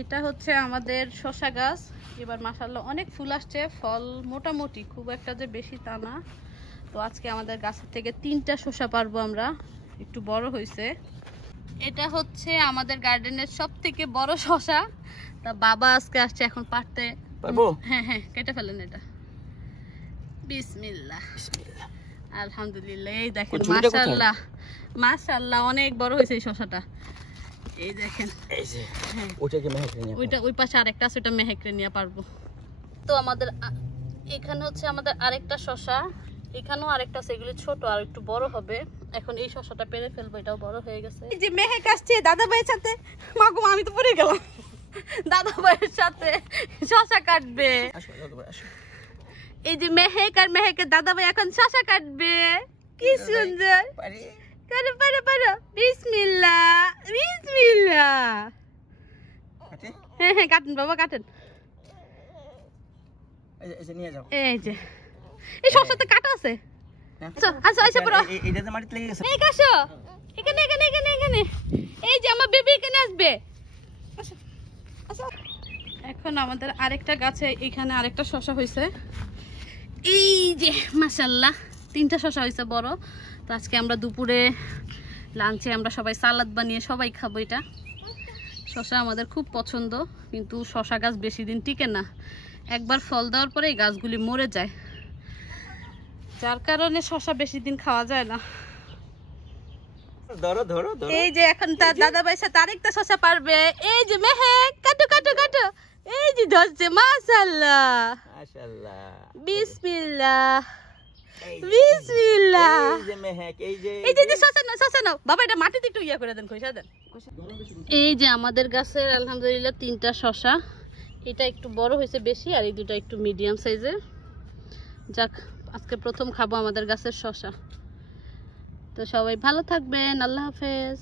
এটা হচ্ছে আমাদের শসা গাছ। এবার মাশাআল্লাহ অনেক ফুল আসছে, ফল মোটামুটি, খুব একটা যে বেশি তা না। তো আজকে আমাদের গাছের থেকে 3টা শসা পারবো আমরা, একটু বড় হয়েছে। এটা হচ্ছে আমাদের গার্ডেনের সব থেকে বড় শসা। তা বাবা আজকে আসছে এখন পারতে পারবো। হ্যাঁ হ্যাঁ, কেটে ফেলেন এটা। বিসমিল্লাহ বিসমিল্লাহ, আলহামদুলিল্লাহ। এই দেখেন মাশাআল্লাহ মাশাআল্লাহ অনেক বড় হয়েছে এই শসাটা। এই দেখেন, এই যে ওটাকে মেহেকরে নিয়ে, ওইটা ওই পাশে আরেকটা আছে, ওটা মেহেকরে নিয়ে পারবো। তো আমাদের এখানে হচ্ছে আমাদের আরেকটা শসা, এখানেও আরেকটা আছে, এগুলো ছোট আর একটু বড় হবে। এখন এই শসাটা পেরে ফেলবো, এটাও বড় হয়ে গেছে। এই যে মেহেক আসছে দাদা ভাইয়ের সাথে। মাগো আমি তো পড়ে গেলাম, দাদা ভাইয়ের সাথে শসা কাটবে। এই যে মেহেক আর মেহেকের দাদা ভাই এখন শসা কাটবে। কি সুন্দর, পারো পারো পারো। বিসমিল্লাহ বিসমিল্লাহ। হ্যাঁ হ্যাঁ কাটেন বাবা কাটেন। এই যে নিয়ে যাও। এই যে এই শসাতে কাটা আছে। আচ্ছা আচ্ছা আচ্ছা পুরো এইটাতে মাটিতে লেগে গেছে। এই কাশো এখানে এখানে এখানে এখানে। এই যে আমার বেবি এখানে আসবে। আচ্ছা আচ্ছা। এখন আমাদের আরেকটা গাছে এখানে আরেকটা শসা হয়েছে। এই যে মাশাআল্লাহ 3টা শসা হয়েছে বড়। তো আজকে আমরা দুপুরে লাঞ্চে আমরা সবাই সালাদ বানিয়ে সবাই খাবো। এটা শসা আমাদের খুব পছন্দ, কিন্তু শসা গাছ বেশি দিন টিকে না, একবার ফল দেওয়ার পরে এই গাছগুলি মরে যায়, যার কারণে শসা বেশি দিন খাওয়া যায় না। ধরো ধরো ধরো। এই যে এখন তার দাদা ভাইয়ের সাথে আরেকটা শসা পারবে। এই যে মেহেক কাটো কাটো কাটো। এই যে ধরছে মাশাআল্লাহ মাশাআল্লাহ। বিসমিল্লাহ বিসমিল্লাহ। এই যে মেহেক, এই যে শসা নাও শসা নাও বাবা, এটা মাটিতে একটু ইয়া করে দেন, খইসা দেন। এই যে আমাদের গাছের আলহামদুলিল্লাহ 3টা শসা। এটা একটু বড় হয়েছে বেশি, আর এই দুটো একটু মিডিয়াম সাইজের। যাক, আজকে প্রথম খাবো আমাদের গাছের শসা। তো সবাই ভালো থাকবেন, আল্লাহ হাফেজ।